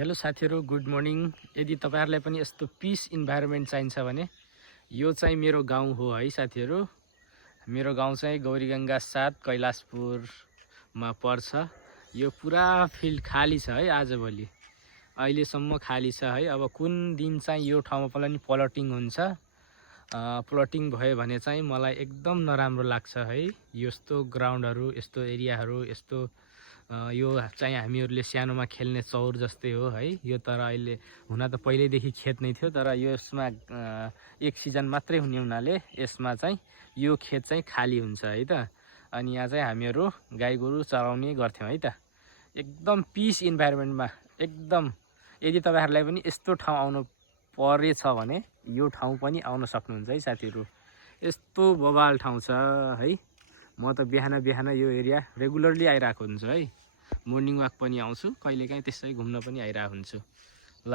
Hello साथीहरु, good morning. यदि तपाईहरुलाई पनि यस्तो पीस इन्भाइरोमेन्ट चाहिन्छ भने यो चाहिँ मेरो गाउँ हो है साथीहरु। मेरो गाउँ चाहिँ गौरीगंगा 7 कैलाशपुरमा पर्छ। यो पुरा फिल्ड खाली छ है, आजभोलि अहिलेसम्म खाली छ है। अब कुन दिन चाहिँ यो ठाउँमा पनि प्लटिङ हुन्छ, प्लटिङ भयो भने चाहिँ मलाई एकदम नराम्रो लाग्छ है। यस्तो ग्राउन्डहरु, यस्तो एरियाहरु, यस्तो यो चाहिँ हामीहरुले सानोमा खेल्ने चौर जस्तै हो है। यो तर अहिले हुन त पहिल्यैदेखि खेत नै थियो, तर यसमा एक सिजन मात्रै हुने हुनाले यसमा चाहिँ यो खेत चाहिँ खाली हुन्छ है त। अनि यहाँ चाहिँ हामीहरु गाई गोरु चराउने गर्थ्यौं है त। एकदम पीस इन्भाइरोमेन्टमा एकदम। यदि तपाईहरुलाई पनि यस्तो ठाउँ आउनु परेछ भने यो ठाउँ पनि आउन सक्नुहुन्छ है साथीहरु। यस्तो बवाल ठाउँ छ है। म त बिहान बिहान यो एरिया रेगुलरली आइराको हुन्छु है। मर्निङ वाक पनि आउँछु, कहिलेकाहीँ त्यसै घुम्न पनि आइराको हुन्छु। ल